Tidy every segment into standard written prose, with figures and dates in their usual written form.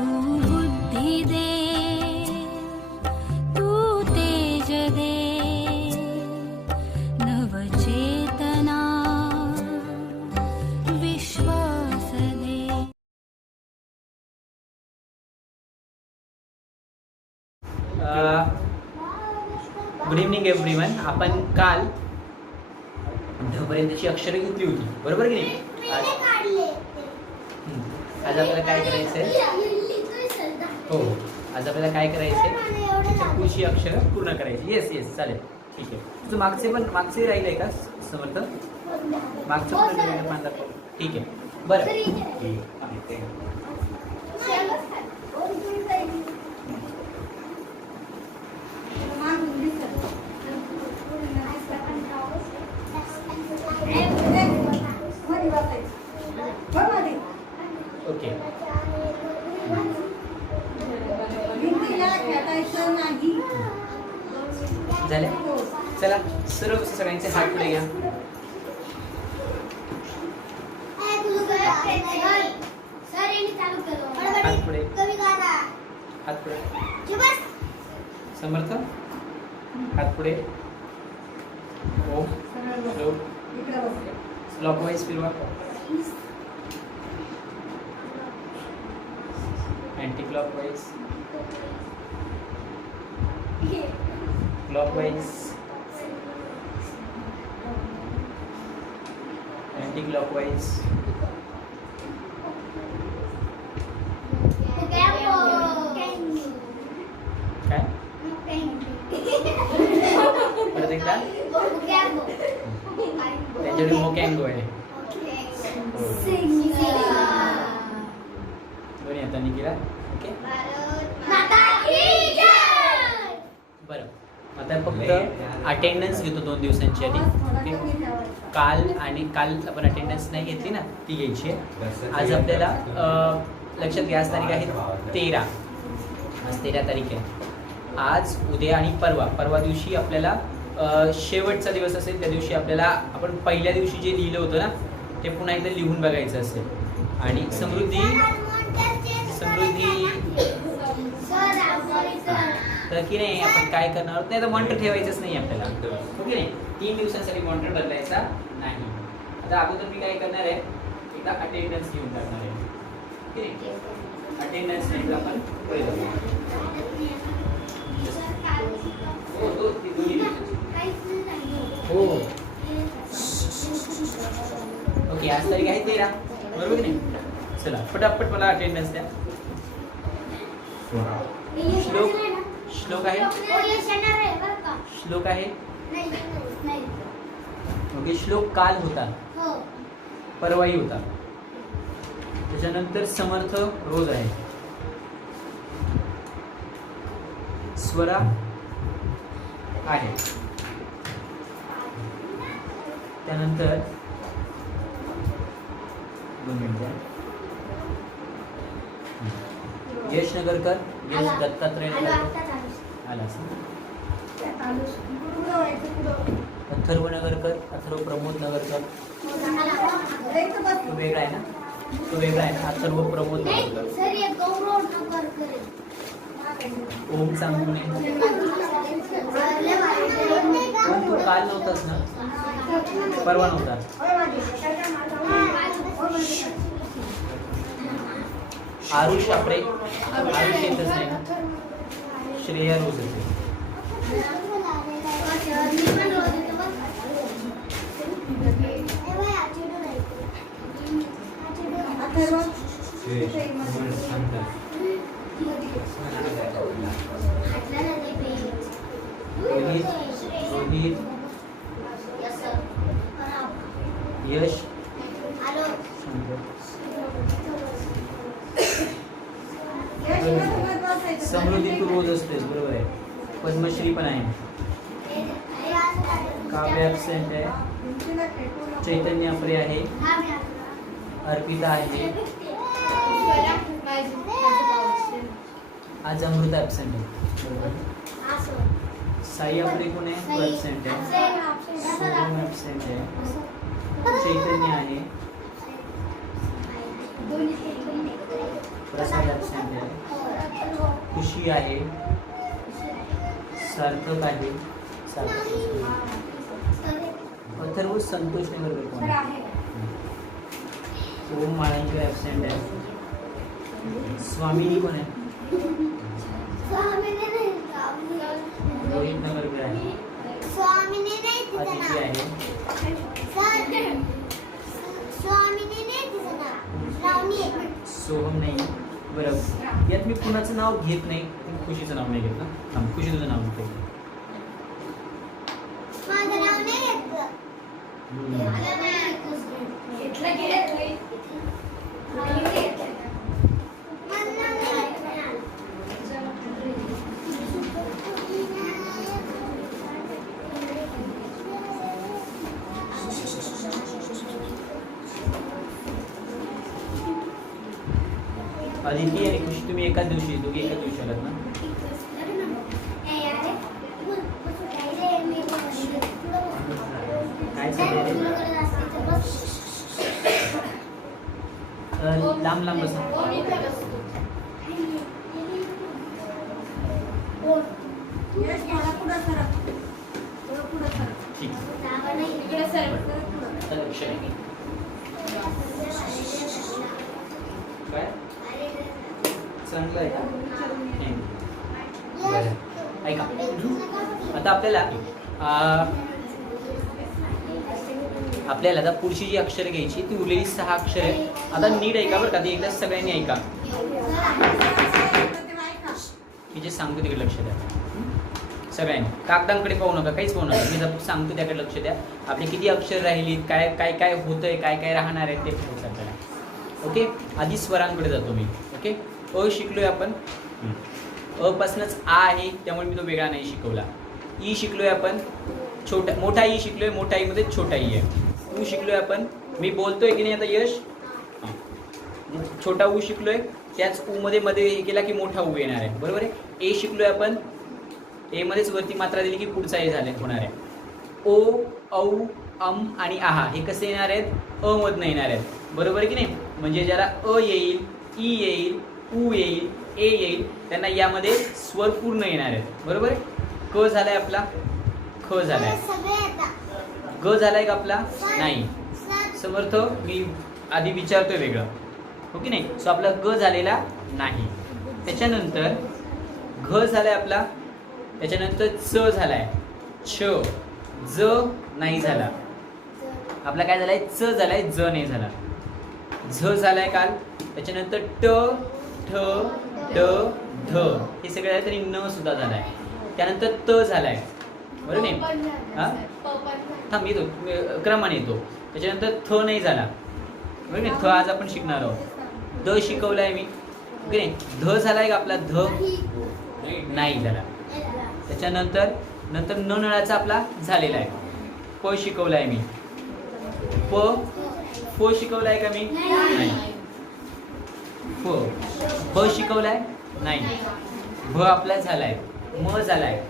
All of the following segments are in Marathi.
तू बुद्धी दे, तू तेज दे, नवचेतना विश्वास दे. Good evening everyone. आपण काल ढपर्यंतची अक्षरे घेतली होती, बरोबर की नाही? आज आपल्याला काय करायचंय? हो, आज आपल्याला काय करायचंय? पुढची अक्षरं पूर्ण करायची. येस चालेल, ठीक आहे. तुझं मागचे राहिलंय का समर्थ? मागचं पण ठीक आहे, बरं. ओके, झालं. चला सर्व सगळ्यांचे हात पुढे घ्या. हात पुढे, हात पुढे. समर्थ हात पुढे. हो, क्लॉकवाईज फिरवा. Anti clockwise, clockwise, anti clockwise. काय परत एकदा? त्याच्याकडे मोकॅंगो आहे. दोन्ही हातांनी केला. ओके, बरं. आता फक्त अटेंडन्स घेतो 2 दिवसांची आधी. ओके, काल आपण अटेंडन्स नाही घेतली ना, ती घ्यायची आहे. आज आपल्याला लक्षात घ्या, आज तारीख आहे 13. आज 13 तारीख आहे. आज, उद्या आणि परवा दिवशी आपल्याला शेवटचा दिवस असेल. त्या दिवशी आपल्याला आपण पहिल्या दिवशी जे लिहिलं होतं ना, ते पुन्हा एकदा लिहून बघायचं असेल. आणि समृद्धी तर की नाही, आपण काय करणार आहोत? नाही तर मॉनिटर ठेवायचंच नाही आपल्याला. ओके नाही, 3 दिवसांसाठी मॉनिटर बदलायचा नाही. आता अगोदर मी काय करणार आहे, एकदा अटेंडन्स घेऊन टाकणार आहे. ओके, अटेंडन्स नाही आपण पुढे जाऊ. हो, ओके. आज तारीख आहे 13, बरोबर की नाही? चला फटाफट मला अटेंडन्स द्या. श्लोक आहे, श्लोक आहे. ओके, श्लोक काल होता, परवाही होता. त्याच्यानंतर समर्थ रोज आहे. स्वरा आहे. त्यानंतर 2 मिनिटं. यश नगरकर, यश दत्तात्रय नगरकर आला. अथर्व नगरकर, अथर्व प्रमोद नगरकर. तो वेगळा आहे ना, तो वेगळा आहे ना, अथर्व प्रमोद नगरकर. ओम सांगुणे. तो काल नव्हताच ना, परवा नव्हता. आरुष आपरे, आरुष येतच नाही ना. श्रेया रोज येते. रोहित, यश, समृद्धी तू रोज असतेस, बरोबर आहे. पद्मश्री पण आहे. काव्य ॲब्सेंट आहे. चैतन्य अप्रे आहे. अर्पिता आहे. आज अमृता ॲब्सेंट आहे. साई अप्रे कोण आहे? तो ॲब्सेंट आहे. सोहम ॲब्सेंट आहे. चैतन्य आहे. प्रसाद ॲबसेंट आहे, खुशी आहे, सार्थक आहे, अथर्व संतोष नाही बरोबर कोण ओम माळांची ॲबसेंट आहे, स्वामिनी कोण आहे, रोहित नगरकर आहे, अदिती आहे, सोहम नाही. बरं यात मी कुणाचं नाव घेत नाही, खुशीचं नाव नाही घेत ना. खुशी तुझं नाव घेते. अदिती आणि खुशी तुम्ही एकाच दिवशी दोघी एकाच दिवशी आलात ना. काय चाललंय लांब लांब बसा. ठीक काय चांगलं आहे का. ऐका आता आपल्याला आता पुढची जी अक्षरं घ्यायची ती उरलेली 6 अक्षर आहे. आता नीट ऐका बरं का, ते एकदा सगळ्यांनी ऐका. मी जे सांगतो तिकडे लक्ष द्या सगळ्यांनी. कागदांकडे पाहू नका, काहीच पाहू नका. मी जर सांगतो त्याकडे लक्ष द्या. आपली किती अक्षर राहिली, काय काय काय होतंय, काय काय राहणार आहे ते पाहू आपल्याला. ओके आधी स्वरांकडे जातो मी. ओके अ शिकलोय आपण. अ पासूनच आ आहे त्यामुळे मी तो वेगळा नाही शिकवला. ई शिकलोय आपण, मोठा ई शिकलोय, मोठा ई मध्ये छोटा ई आहे. ऊ शिकलोय आपण, मी बोलतोय की नाही आता यश. छोटा ऊ शिकलोय, त्याच ऊ मध्ये मध्ये हे केला की मोठा ऊ येणार आहे. बरोबर आहे. ए शिकलोय आपण, ए मध्येच वरती मात्रा दिली की पुढचा ए झाले होणार आहे. ओ औ अम आणि आहा हे कसे येणार आहेत, अ मधनं येणार आहेत. बरोबर आहे की नाही. म्हणजे ज्याला अ येईल, ई येईल, ऊ येईल, ए येईल, त्यांना यामध्ये स्वर पूर्ण येणार आहेत. बरोबर आहे. क झालाय आपला, ख झालाय, ग झालाय का आपला नाही. समर्थ मी आधी विचारतोय वेगळं. हो की नाही. सो आपला ग झालेला नाही. त्याच्यानंतर घ झालाय आपला, त्याच्यानंतर च झालाय, छ, ज नाही झाला आपला. काय झालाय, च झालाय, ज नाही झाला. झ झालाय काल, त्याच्यानंतर ट, ठ, ड, ध हे सगळे झाले तरी न सुद्धा झालाय. त्यानंतर त झालाय. बरोबर नाही. हा थांब येतो क्रमाने येतो. त्याच्यानंतर थ नाही झाला. बरोबर नाही. थ आज आपण शिकणार आहोत. The शिकवलाय me. ओके नाही. ध झालाय का आपला, ध नाही झाला. त्याच्यानंतर न नळाचा आपला झालेला आहे. प शिकवलाय मी. प शिकवलाय का मी नाही. भ शिकवलाय नाही. भ आपला झालाय. म झालाय,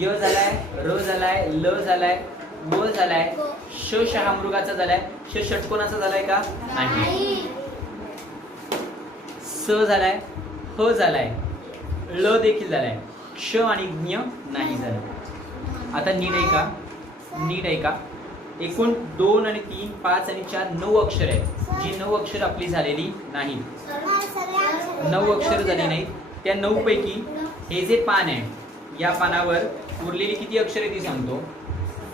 य झालाय, र झालाय, ल झालाय, व झालाय, श शहामृगाचा झालाय, ष षटकोनाचा झालाय का नाही. स झालाय, ह झालाय, ल देखील झालाय, क्ष आणि ज्ञ नाही झालं. आता नीट ऐका. एकूण 2 आणि 3, 5 आणि 4 9 अक्षर आहेत. जी 9 अक्षर आपली झालेली नाहीत, 9 अक्षर झाली नाहीत. त्या 9 पैकी हे जे पान आहे, या पानावर उरलेली किती अक्षर आहे ती सांगतो.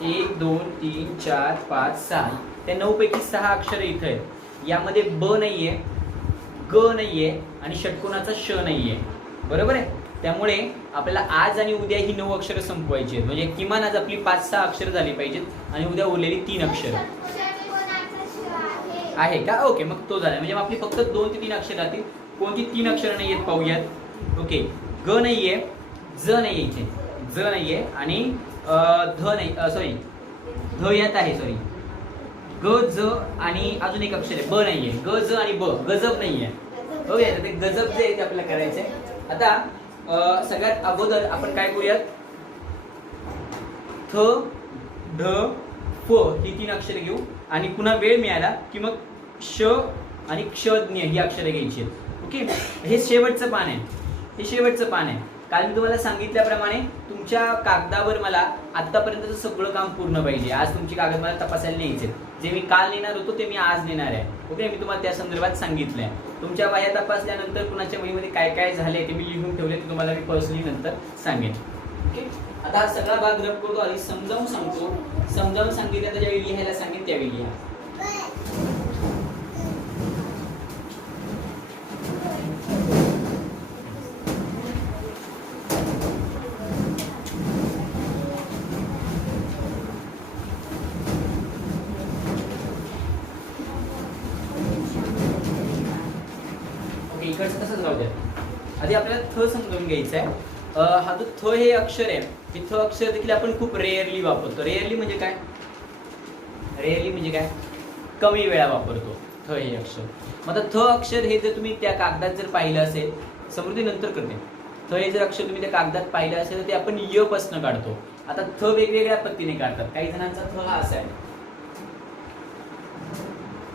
1 2 3 4 5 6. त्या 9 पैकी 6 अक्षर इथं आहेत. यामध्ये ब नाहीये, ग नाहीये आणि षटकोनाचा श नाहीये. बरोबर आहे. त्यामुळे आपल्याला आज आणि उद्या ही 9 अक्षरं संपवायची आहेत. म्हणजे किमान आज आपली 5-6 अक्षरं झाली पाहिजेत आणि उद्या उरलेली 3 अक्षरं आहे का. ओके मग तो झाला. म्हणजे आपली फक्त 2 ते 3 अक्षर राहतील. कोणती 3 अक्षरं नाही आहेत पाहूयात. ओके ग नाहीये, ज नाहीये, इथे ज नाहीये आणि ध नाही, सॉरी ध यात आहे, सॉरी ग ज आणि अजून एक अक्षर आहे ब नाहीये. ग ज आणि ब, गजब नाहीये. ओके ते गजब जे आहे ते आपल्याला करायचंय. आता सगळ्यात अगोदर आपण काय करूयात, थ ढ फ ही 3 अक्षरे घेऊ आणि पुन्हा वेळ मिळाला की मग श आणि क्षज्ञ ही अक्षरे घ्यायची आहेत. ओके ओके, हे शेवटचं पान आहे, हे शेवटचं पान आहे. काल मी तुम्हाला सांगितल्याप्रमाणे तुमच्या कागदावर मला आतापर्यंतचं सगळं काम पूर्ण पाहिजे. आज तुमची कागद मला तपासायला न्यायचे. जे मी काल नेणार होतो ते मी आज नेणार आहे. ओके, मी तुम्हाला त्या संदर्भात सांगितलंय. तुमच्या वह्या तपासल्यानंतर कुणाच्या वहीमध्ये काय काय झाले ते मी लिहून ठेवले, ते तुम्हाला मी पर्सनली नंतर सांगेन. ओके, आता हा सगळा भाग रब करतो. आधी समजावून सांगतो. समजावून सांगितल्यानंतर ज्यावेळी लिहायला सांगेन त्यावेळी लिहा. इकडचं तसंच राहू द्या. आधी आपल्याला थ समजून घ्यायचं आहे. हा जो थ हे अक्षर आहे, ते थ अक्षर देखील आपण खूप रेअरली वापरतो. रेअरली म्हणजे काय? रेअरली म्हणजे काय? कमी वेळा वापरतो थ हे अक्षर. मग आता थ अक्षर हे जर तुम्ही त्या कागदात जर पाहिलं असेल, समृद्धी नंतर करते. थ हे जर अक्षर तुम्ही त्या कागदात पाहिलं असेल तर ते आपण य पासून काढतो. आता थ वेगवेगळ्या पद्धतीने काढतात. काही जणांचा थ हा असा आहे,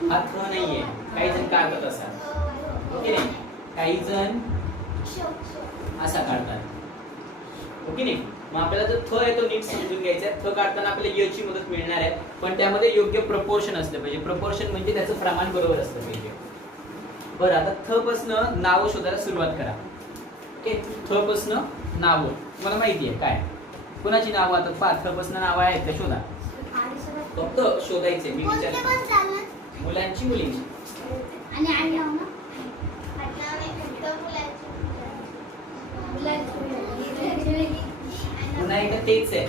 हा थ नाहीये. काही जण काढतात असा, ओके नाही? काही जण असा काढतात, ओके नाही? मग आपल्याला जो थ आहे तो नीट समजून घ्यायचा आहे. थ काढताना आपल्याला य ची मदत मिळणार आहे, पण त्यामध्ये योग्य प्रपोर्शन असलं पाहिजे. प्रपोर्शन म्हणजे त्याचं प्रमाण बरोबर असलं पाहिजे. बरं, आता थ पासून नाव शोधायला सुरुवात करा. ओके, थ पासून नाव तुम्हाला माहिती आहे काय? कुणाची नावं? आता पहा, थ पासून नावं आहेत का शोधा. फक्त शोधायचे. मी विचारतो मुलांची, मुलींची. पुन्हा एकदा तेच आहे.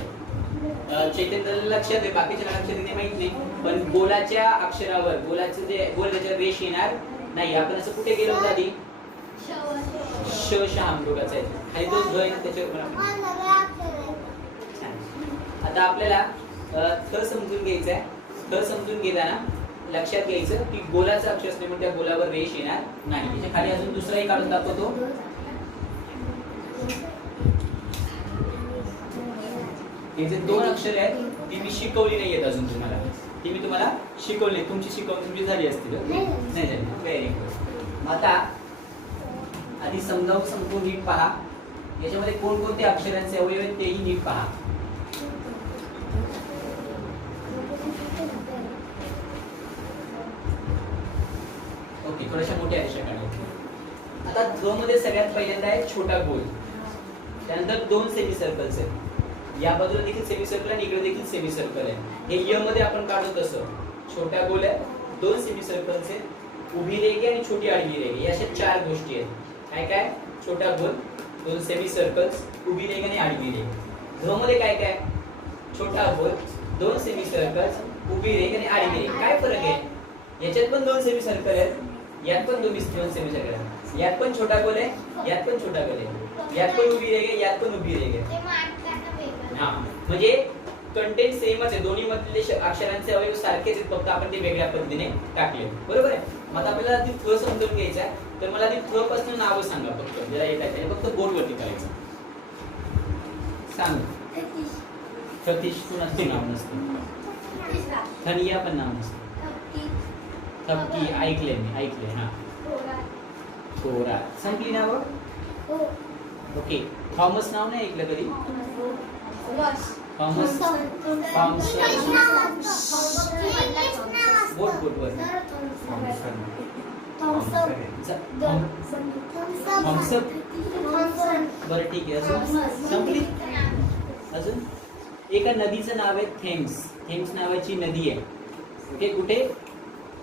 चैतन्य लक्षात आहे, बाकीच्या लक्षात येते माहित नाही, पण बोलाच्या अक्षरावर, बोलाचं जे बोल त्याच्यावर रेष येणार नाही. आपण असं कुठे गेलो होतो आधी? श शहामृगाचा आहे खाली तो ज आहे ना, त्याच्यावर पण आता आपल्याला थ समजून घ्यायचं आहे. थ समजून घेताना लक्षात घ्यायचं की गोलाचा अक्षर असल्यामुळे त्या गोलावर रेष येणार नाही. त्याच्या खाली अजून दुसराही काढून दाखवतो. हे जे दोन अक्षर आहेत ती मी शिकवली नाही आहेत अजून तुम्हाला. ती मी तुम्हाला शिकवली. तुमची शिकवणी तुमची झाली असतील, नाही झाली? Very good. आता आधी समजावून सांगतो, नीट पहा. याच्यामध्ये कोणकोणते अक्षरांचे अवयव आहेत तेही नीट पहा. ओके, थोड्याशा मोठ्या रेषा काढायच्या. आता ध मध्ये सगळ्यात पहिल्यांदा आहे छोटा गोल. त्यानंतर दोन सेमी सर्कल्स आहेत. या बाजूला देखील सेमी सर्कल आणि इकडे देखील सेमी सर्कल आहे. हे य मध्ये आपण काढू तसं. छोटा गोल आहे, दोन सेमी सर्कल्स आहेत, उभी रेघ आणि छोटी आडवी रेघ. या अशा चार गोष्टी आहेत. काय काय? छोटा गोल, दोन सेमी सर्कल्स, उभी रेघ आणि आडवी रेघ. ध मध्ये काय काय? छोटा गोल, दोन सेमी सर्कल्स, उभी रेघ आणि आडवी रेघ. काय फरक आहे? याच्यात पण दोन सेमी सर्कल आहेत, यात पण दोन सेमी सर्कल आहेत. यात पण छोटा गोल आहे, यात पण छोटा गोल आहे, यात पण उभी रेघ आहे, यात पण उभी रेघ आहे. हा, म्हणजे कंटेंट सेमच आहे. दोन्ही मधले अक्षरांचे अवयव सारखेच आहेत, फक्त आपण ते वेगळ्या पद्धतीने टाकले. बरोबर आहे? मग आपल्याला आधी थ समजून घ्यायचा आहे, तर मला आधी थ पासून नावं सांगा. फक्त जरा येतात फक्त बोर्डवरती करायचं. सांग. सतीश कुणाचं नाव नसतं. थनिया पण नाव नसतं. थपकी ऐकले मी, ऐकले. हा, थोरा. संपली नावं? ओके. थॉमस नाव नाही ऐकलं कधी? थॉमस, बोट बोटवर. थॉम्सअप. बरं, ठीक आहे. अजून संपली? अजून एका नदीचं नाव आहे थेम्स. थेम्स नावाची नदी आहे. ओके, कुठे?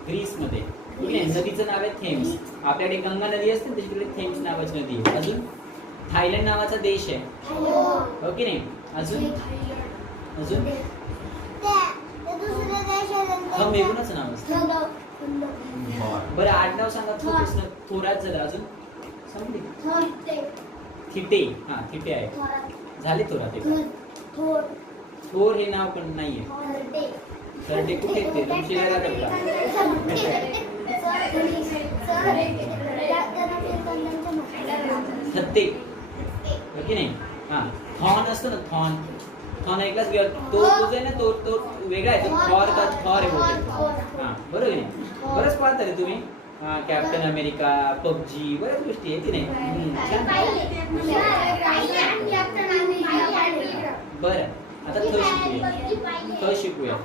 ग्रीस मध्ये. कुठे? नदीचं नाव आहे थेम्स. आपल्याकडे गंगा नदी असते, त्याच्याकडे थेम्स नावाची नदी आहे. अजून थायलंड नावाचा देश आहे, ओके नाही? अजून अजून मेघूनच नाव असतं. बरं, आडनाव सांगा. थोरात झालं. अजून संपली? थिटे. हा, थिटे आहे. झाले थोरात. थोर हे नाव पण नाहीये. थर्डे कुठे येते? तुमची थत्ते, ओके नाही? हा, थॉन असतो ना, थॉन. थॉन ऐकलाच गे तो आहे ना, तो वेगळा आहे. तो थॉर का थॉर आहे बोलतो. हा, बरोबर आहे. बरंच पाहता रे तुम्ही. कॅप्टन अमेरिका, पबजी, बऱ्याच गोष्टी आहे की नाही. छान. बरं आता थ शिकूया.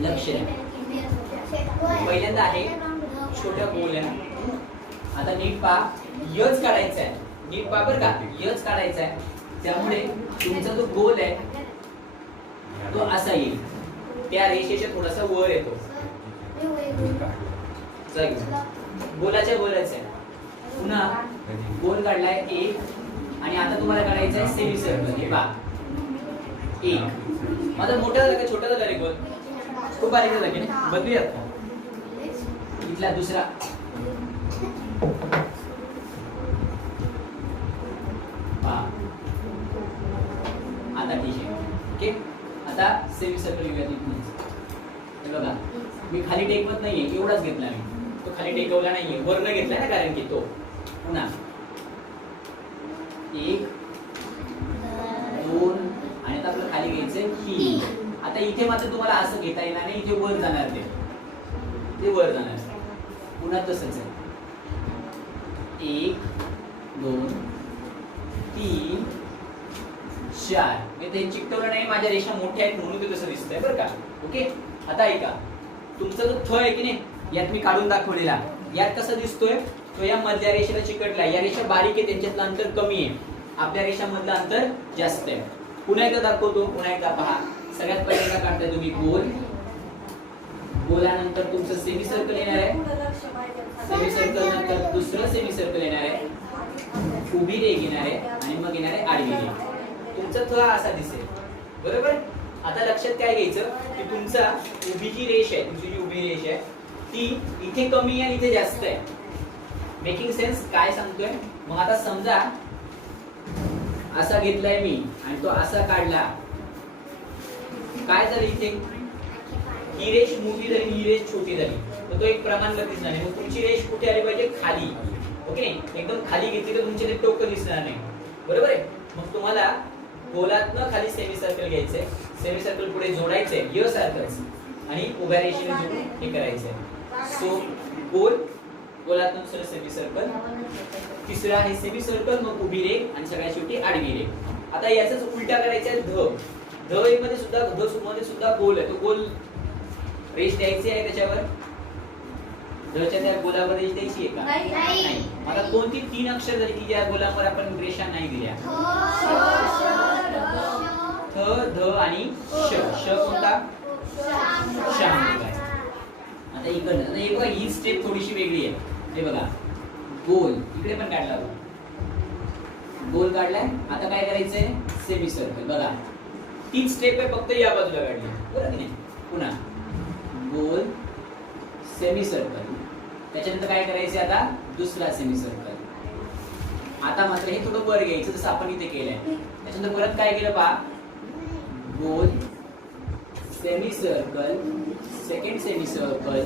लक्ष द्या. पहिल्यांदा आहे छोट्या गोल आहे. आता नीट पहा, यच काढायचा आहे. नीट पहा बरं का, यच काढायचा आहे. त्यामुळे तुमचा जो गोल आहे तो असा येईल, त्या रेषेच्या थोडासा वर येतो. गोलाच्या वरच आहे. पुन्हा गोल काढलाय एक, आणि आता तुम्हाला काढायचं आहे सेमी सर्कल. हे पहा एक. माझा मोठा झाला का छोटा झाला रे गोल? खूप बारीक झाला की नाही? बदलूयात का? इथला दुसरा आता ठीक आहे. ओके, आता सेमी सर्कल घेऊयात इथून. हे बघा मी खाली टेकवत नाहीये, एवढाच घेतला मी. तो खाली टेकवला नाहीये, वरनं घेतलाय ना, कारण की तो. पुन्हा एक, दोन, आणि आता आपल्याला खाली घ्यायचंय ही. आता इथे मात्र तुम्हाला असं घेता येणार नाही, इथे वर जाणार ते वर जाणार. पुन्हा तसंच आहे. एक, दोन, तीन, चार. मी ते चिकटवलं नाही, माझ्या रेषा मोठ्या आहेत म्हणून ते तसं दिसतंय बरं का. ओके, आता ऐका, तुमचा जो थ आहे की नाही, यात मी काढून दाखवलेला, यात कसं दिसतोय, तो या मधल्या रेषेला चिकटला. या रेषा बारीक आहे, त्यांच्यातलं अंतर कमी आहे. आपल्या रेषामधलं अंतर जास्त आहे. पुन्हा एकदा दाखवतो, पुन्हा एकदा पहा. सगळ्यात पहिल्यांदा काढताय तुम्ही गोल. गोलानंतर तुमचं सेमी सर्कल येणार आहे. सेमी सर्कल नंतर दुसरं सेमी सर्कल येणार आहे. उभी रेघ येणार आहे, आणि मग येणार आहे आडवी रेघ. तुमचा थ असा दिसेल, बरोबर. आता लक्षात काय घ्यायचं की तुमचा उभी जी रेष आहे, तुमची जी उभी रेष आहे ती इथे कमी आहे आणि इथे जास्त आहे. Making sense? काय सांगतोय मग? आता समजा असा घेतलाय मी आणि तो असा काढला, काय झालं इथे? ही रेष मोठी झाली, ही रेष छोटी झाली, तर तो एक प्रमाण दिसणार नाही. मग तुमची रेष कुठे आली पाहिजे? खाली. ओके, एकदम खाली घेतली तर तुमचे ते टोकन दिसणार नाही, बरोबर आहे. मग तुम्हाला गोलातनं खाली सेमी सर्कल घ्यायचंय, सेमी सर्कल पुढे जोडायचंय य सारखंच, आणि उभ्या रेषेने जोडून हे करायचंय. सो गोल, गोलातनं दुसरं सेमी सर्कल, तिसरं आहे सेमी सर्कल, मग उभी रेघ, आणि सगळ्यात शेवटी आडवी रेघ. आता याचाच उलटा करायचा आहे ध. ध मध्ये सुद्धा, ध मध्ये सुद्धा गोल आहे, तो गोल रेष द्यायची आहे त्याच्यावर. धच्या त्या गोलावर रेष द्यायची आहे का? नाही. आता कोणती तीन अक्षर झाली की ज्या गोलावर आपण रेषा नाही दिल्या? थ, ध आणि श. श कोणता? श्याम. आता इकडनं, आता हे बघा, ही स्टेप थोडीशी वेगळी आहे. हे बघा, गोल इकडे पण काढला, गोल काढलाय. आता काय करायचंय? Semi circle. बघा, तीन स्टेप आहे, फक्त या बाजूला काढली, बरोबर की नाही. पुन्हा गोल, सेमी सर्कल, त्याच्यानंतर काय करायचं? आता दुसरा सेमी सर्कल. आता मात्र हे थोडं वर घ्यायचं, जसं आपण इथे केलंय. त्याच्यानंतर परत काय केलं पहा, गोल, semi circle, second semi circle,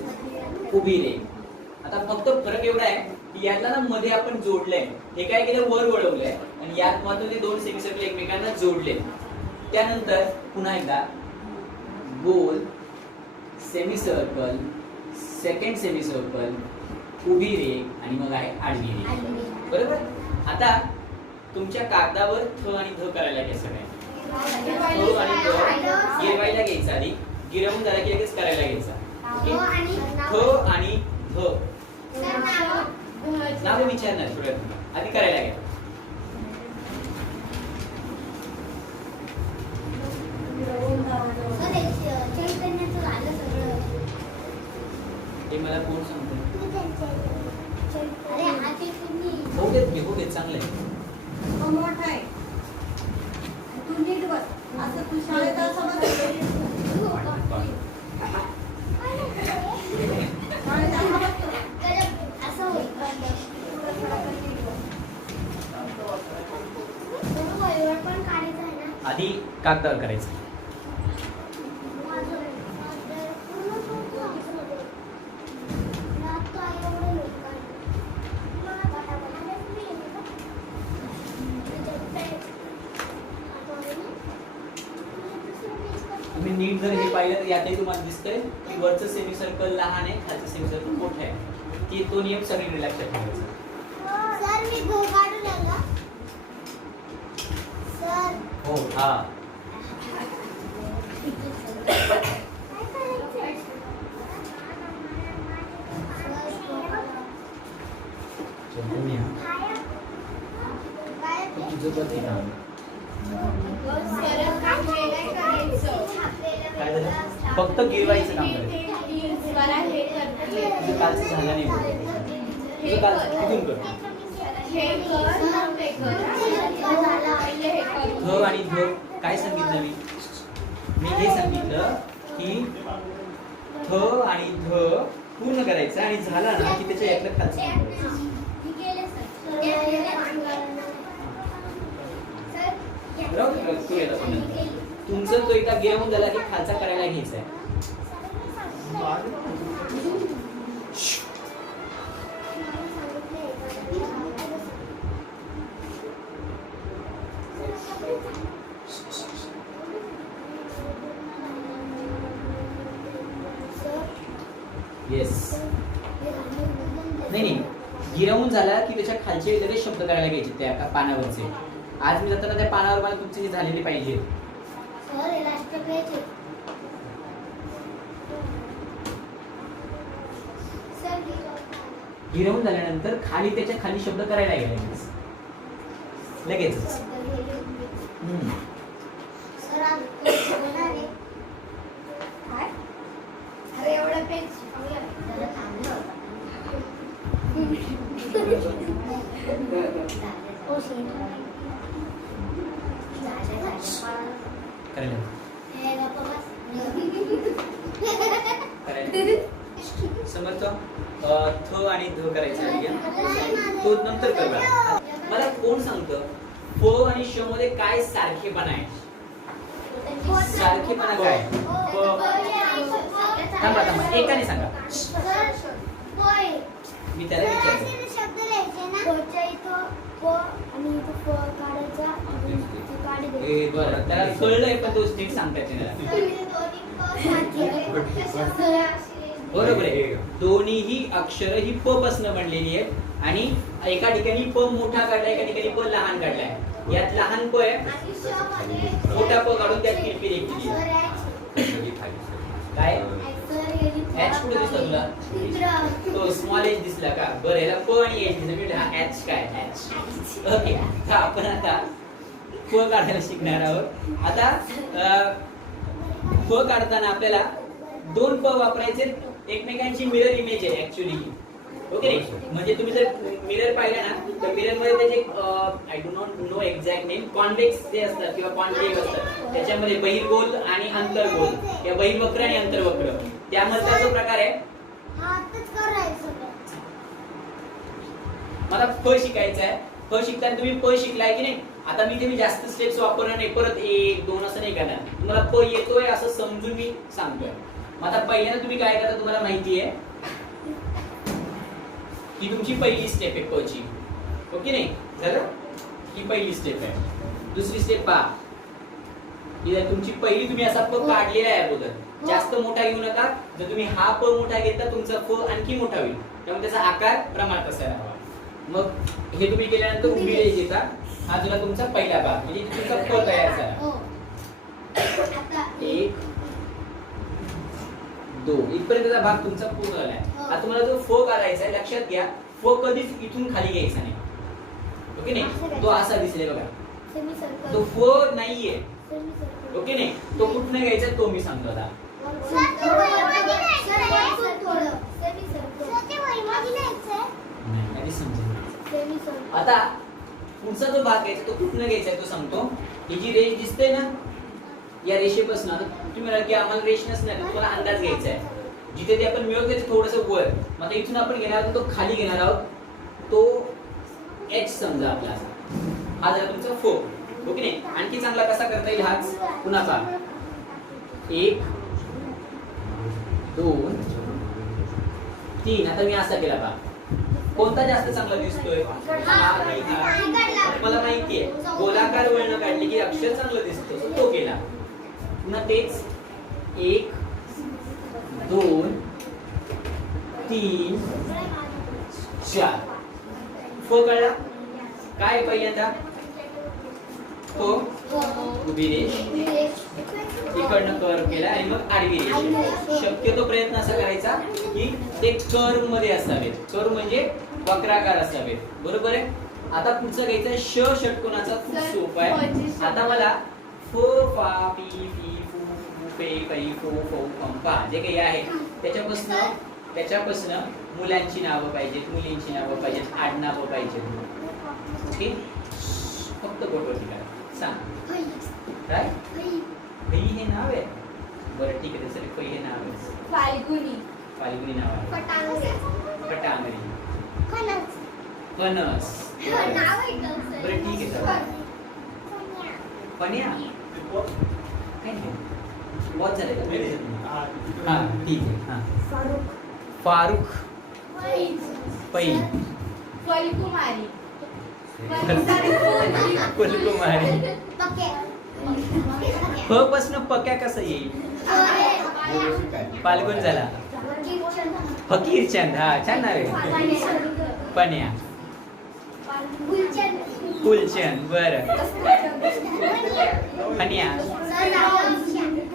उभी रेघ. आता फक्त फरक एवढा आहे की यातला ना मध्ये आपण जोडलंय, हे काय केलं? वर वळवलंय, आणि यात मात्र ते दोन सेमी सर्कल एकमेकांना जोडले. त्यानंतर पुन्हा एकदा गोल, semi circle, second semi circle, उभी रेघ, आणि मग आहे आडवी रेघ, बरोबर. आता तुमच्या कागदावर थ आणि ध करायला घ्या. सगळ्या थ आणि ध गिरवायला घ्यायचा, आधी गिरवून झाला की लगेच करायला घ्यायचा. थ आणि ध नाव विचारणार थोड्या, आधी करायला घ्या. हे मला कोण सांगतो? होऊ देत, घेऊ देत, चांगलं आहे. आधी कागदावर करायचं. तुम्ही नीट जर हे पाहिलं तर यातही तुम्हाला दिसतंय की वरचं सेमी सर्कल लहान आहे, खालचं सेमी सर्कल मोठं आहे. ती तो नियम सगळीकडे लक्षात ठेवायचा. सर मी गो काढून आला सर हो हा काय झालं? फक्त गिरवायचं काम करायचं. तुझं कालचं झालं नाही बरोबर. तुझं काल तिथून कर. ध आणि ध काय सांगितलं मी हे सांगितलं की थ आणि ध पूर्ण करायचं आणि झाला ना की त्याच्या यातलं खालचं काम करायचं. बरोबर? तू येत असं नंतर. तुमचं तो एकदा गिरवून झाला की खालचा करायला घ्यायचा आहे. येस नाही नाही गिरवून झाला की त्याच्या खालचे लगेच शब्द करायला घ्यायचे त्या पानावरचे. आज मी जाताना त्या पानावर मला तुमचे झालेले पाहिजे. गिरवून झाल्यानंतर खाली त्याच्या खाली शब्द करायला घ्यायचे लगेच. समर्थ थ आणि ध करायचं तो नंतर कर. मला कोण सांगतं फ आणि श मध्ये काय सारखेपणा आहे? सारखेपणा काय? थांबा थांबा एकाने सांगा. मी त्याला विचारतो. बरं त्याला कळलंय पण तो नीट सांगता येते बरोबर आहे. दोन्हीही अक्षर ही प पासून बनलेली आहेत आणि एका ठिकाणी प मोठा काढलाय एका ठिकाणी प लहान काढलाय. यात लहान प आहे मोठा प काढून त्यात किरकिरी केली. काय एच कुठे दिसला तुला? तो स्मॉल एच दिसला का? बरं याला प आणि एच दिसला. हा एच काय एच. ओके तर आपण आता प काढायला शिकणार आहोत. आता प काढताना आपल्याला दोन प वापरायचे. एकमेकांची मिरर इमेज आहे ऍक्च्युअली. ओके म्हणजे तुम्ही जर मिरर पाहिला ना तर मिरर मध्ये त्याचे I do not know exact name convex जे असतात किंवा कॉन्केव्ह असतात त्याच्यामध्ये बहिर्गोल आणि अंतर्गोल या बहिर्वक्र आणि अंतर्वक्र त्यामधला जो प्रकार आहे मला फ शिकायचा आहे. फ शिकताना तुम्ही प शिकलाय की नाही? आता मी जास्त स्टेप्स वापरणार नाही. परत 1 2 असं नाही करणार. तुम्हाला प येतोय असं समजून मी सांगतोय. मग आता पहिल्यांदा तुम्ही काय करता तुम्हाला माहिती आहे ही तुमची पहिली स्टेप आहे प ची. ओके नाही झालं? ही पहिली स्टेप आहे. दुसरी स्टेप पहा. ही तुमची पहिली तुम्ही असा प काढलेला आहे अगोदर. जास्त मोठा घेऊ नका. जर तुम्ही हा प मोठा घेतला तुमचा प आणखी मोठा होईल. त्यामुळे त्याचा आकार प्रमाणात असायला हवा. मग हे तुम्ही केल्यानंतर उभी रेष घेता. हा झाला तुमचा पहिला भाग म्हणजे तुमचा प तयार झाला. 1 2 इथपर्यंतचा भाग तुमचा पूर्ण झालाय. आता तुम्हाला जो फ काढायचा आहे लक्षात घ्या फ कधीच इथून खाली घ्यायचा नाही. ओके नाही? तो असा दिसले बघा. तो फ नाहीये. ओके नाही? तो कुठनं घ्यायचा तो मी सांगतो आता. आता पुढचा जो भाग घ्यायचा तो कुठनं घ्यायचा तो सांगतो. ही जी रेष दिसते ना या रेषेपासून तुम्ही म्हणाल की आम्हाला रेष नसणार तुम्हाला अंदाज घ्यायचा आहे. जिथे ते आपण मिळवतो ते थोडंसं वर. मग आता इथून आपण घेणार आहोत तो खाली घेणार आहोत. तो एच समजा आपला हा झाला तुमचा फो. ओके नाही? आणखी चांगला कसा करता येईल हाच पुन्हा पहा. 1 2 3 आता मी असा केला पहा. कोणता जास्त चांगला दिसतोय? मला माहितीये गोलाकार वळण काढली की अक्षर चांगलं दिसतं तो केला. पुन्हा तेच 1 2 3 4. फ कळला काय पहिल्यांदा फ उभी रेष इकडनं कर्व केला आणि मग आडवी रेष. शक्यतो प्रयत्न असा करायचा की ते कर्व मध्ये असावेत. कर्व म्हणजे वक्राकार असावेत. बरोबर आहे. आता पुढचं घ्यायचं ष षटकोनाचा खूप सोपा आहे. आता मला फ फा पी फी फू फू फे फै फो फौ फम फा जे काही आहे त्याच्यापासून मुलांची नावं पाहिजेत, मुलींची नावं पाहिजेत, आडनावं पाहिजेत. ओके फक्त बोटवरती करा. सांग काय फै हे नाव आहे. बरं ठीक आहे. सर फै हे नाव आहे. फाल्गुनी नाव आहे. फटांगरी फणस. बरं ठीक आहे. सर पण्या काय नाही बहुत झाले का? हा ठीक आहे. हा फारुख पै फुलकुमारी फुलकुमारी. फ पासून पक्या कसं येईल? फाल्गुन झाला. फकीरचंद. हा छान नाव आहे. पण्या फुलचंद. बरं फन्या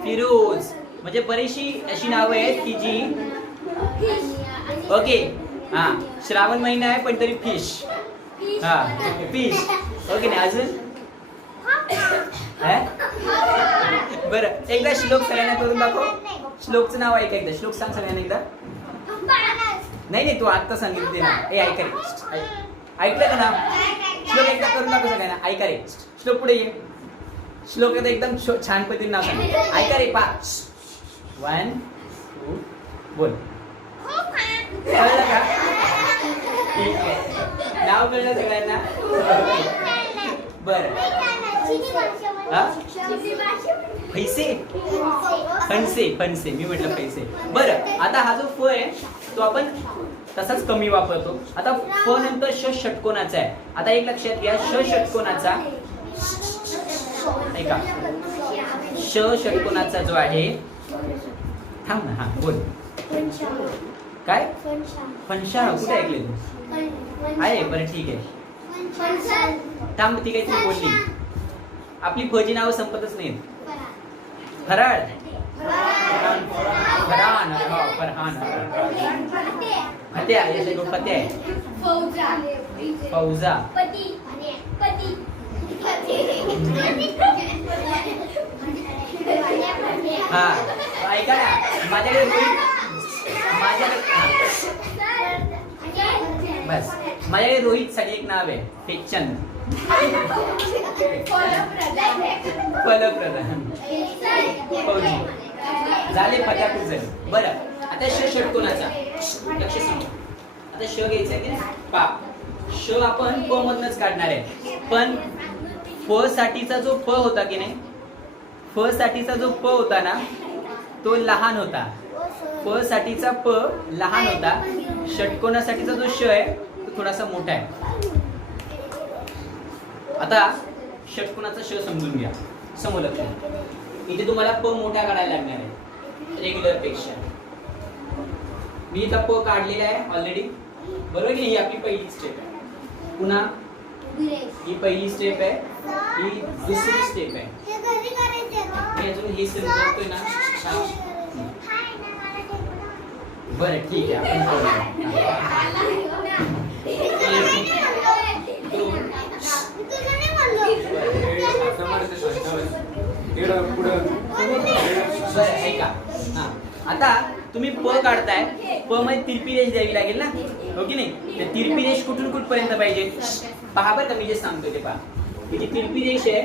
फिरोज. म्हणजे बरीचशी अशी नावं आहेत की जी ओके. हा श्रावण महिना आहे पण तरी फिश. हा फिश. ओके नाही अजून बरं एकदा श्लोक सगळ्यांना करून दाखव. श्लोकचं नाव ऐका एकदा. श्लोक सांग सगळ्यांना एकदा. नाही नाही तू आत्ता सांगितले ना. ए ऐका रे. ऐकलं का ना? श्लोक एकदा करून दाखव सगळ्यांना. ऐका रे. श्लोक पुढे ये. श्लोक आता एकदम छान पद्धतीने नाव सांग. ऐका रे. 1 2 बोल. कळलं का? ठीक आहे. नाव कळलं सगळ्यांना? बरं पैसे फणसे. फणसे मी म्हटलं पैसे. बरं आता हा जो फ आहे तो आपण तसाच कमी वापरतो. आता फ नंतर ष षटकोनाचा आहे. आता एक लक्षात घ्या ष षटकोनाचा ऐका ष षटकोनाचा जो आहे थांब ना. हा बोल काय फणशा. कुठे ऐकले तू? आहे बरं ठीक आहे. थांब ती काहीतरी बोलली. आपली फळची नावं संपतच नाहीत. फराळ फरहान फरहान फत्या. याचे लोक फत्या आहे. फौजा हा ऐका ना. माझ्याकडे बस माझ्याकडे रोहित साठी एक नाव आहे फेकचंद. फलप्रधान फौजी झाले. फटाफट झाले. बरं आता श षटकोनाचा लक्ष सांग. आता श घ्यायचा आहे की नाही पा. श आपण प मधनच काढणार आहे. पण फ साठीचा जो प होता की नाही फ साठीचा जो प होता ना तो लहान होता. फ साठीचा प लहान होता. षटकोनासाठीचा जो श आहे तो थोडासा मोठा आहे. आता षटकोनाचा श समजून घ्या. समोर लक्ष. इथे तुम्हाला प मोठा काढायला लागणार आहे रेग्युलर पेक्षा. मी इथं प काढलेला आहे ऑलरेडी. बरोबर की ही आपली पहिली स्टेप आहे. पुन्हा ही पहिली स्टेप आहे. ही दुसरी स्टेप आहे. मी अजून हे समजतोय ना. बरं ठीक आहे आपण ऐका. हा आता तुम्ही प काढताय. प मध्ये तिरपी रेष द्यावी लागेल ना. हो की नाही? तर तिरपी रेष कुठून कुठपर्यंत पाहिजे पहा बरं का. मी जे सांगतोय ते पहा. ही जी तिरपी रेष आहे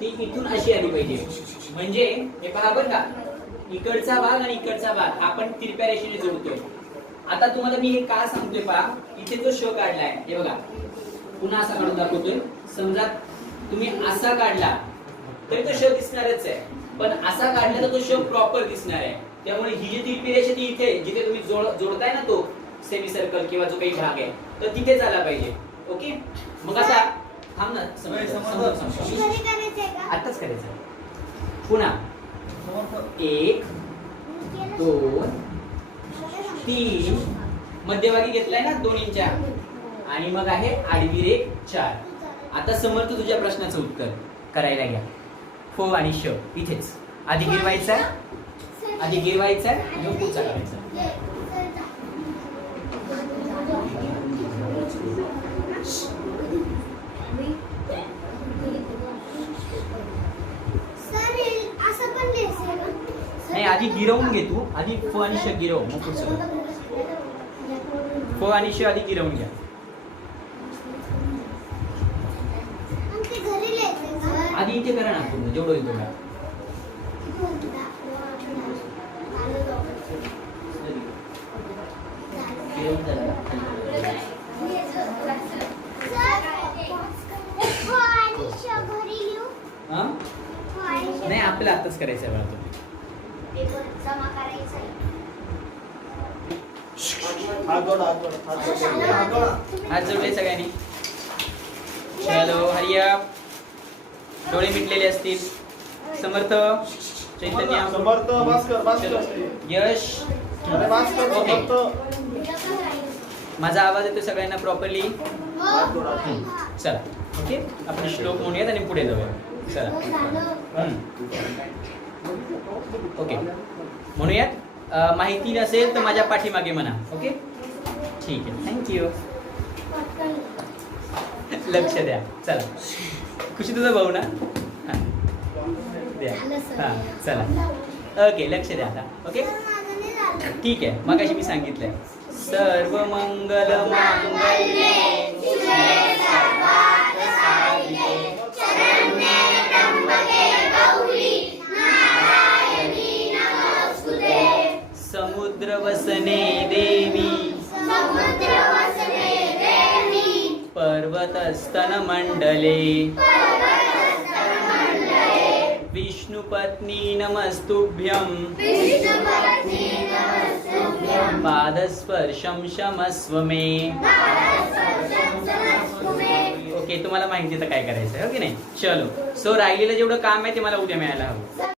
ती इथून अशी आली पाहिजे. म्हणजे हे पहा बरं का. इकडचा भाग आणि इकडचा भाग आपण तिरप्या रेषेने जोडतोय. आता तुम्हाला मी हे का सांगतोय पहा. इथे जो श काढलाय हे बघा. पुन्हा असा काढून दाखवतोय. समजा तुम्ही असा काढला तरी तो श दिसणारच आहे. पण असा काढला तर तो श प्रॉपर दिसणार आहे. त्यामुळे ही जी तिरपी रेष ती इथे जिथे तुम्ही जोडताय ना तो सेमी सर्कल किंवा जो काही भाग आहे तर तिथेच आला पाहिजे. ओके. मग आता थांब ना. आताच करायचं. पुन्हा 1 2 3 मध्यभागी घेतलाय ना 2 इंच्या आणि मग आहे आडवी रेघ 4. आता समर्थ तुझ्या प्रश्नाचं उत्तर करायला घ्या. फ आणि श इथेच आधी गिरवायचा आहे, आधी गिरवायचा आहे आणि मग पुढचा करायचा. सर असं पण लिहायचं ना? नाही आधी गिरवून घे तू, आधी फ आणि श गिरव मग पुढचं. फ आणि श आधी गिरवून घ्या. आणि ते घरी लिहायचं सर. आधी इथे करा ना तुम्ही जेवढं होईल तेवढं. गिरवून झालं. हा? नाही आपल्याला आताच करायचं आहे बघा तुम्ही. हात जोडले सगळ्यांनी. चलो हरिया. डोळे मिटलेले असतील. समर्थ चैतन्य समर्थ भास्कर यश अरे भास्कर ओके. माझा आवाज येतो सगळ्यांना प्रॉपरली. चला ओके आपण श्लोक म्हणूयात आणि पुढे जाऊया. चला ओके म्हणूयात. माहिती नसेल तर माझ्या पाठीमागे म्हणा. ओके ठीक आहे थँक्यू. लक्ष द्या. चला खुशी तुझा भाऊ ना. हां द्या. हां चला ओके लक्ष द्या आता. ओके ठीक आहे मगाशी मी सांगितलंय सर्व मंगल मांगल्ये शिवे सर्वार्थ साधिके शरण्ये त्र्यंबके गौरी नारायणी नमोस्तुते. समुद्रवसने देवी पर्वतस्तनमण्डले विष्णुपत्नी नमस्तुभ्यं पादस्पर्शं क्षमस्व मे. ओके तुम्हाला माहिती तर काय करायचं आहे हो की नाही. चलो सो राहिलेलं जेवढं काम आहे ते मला उद्या मिळायला हवं.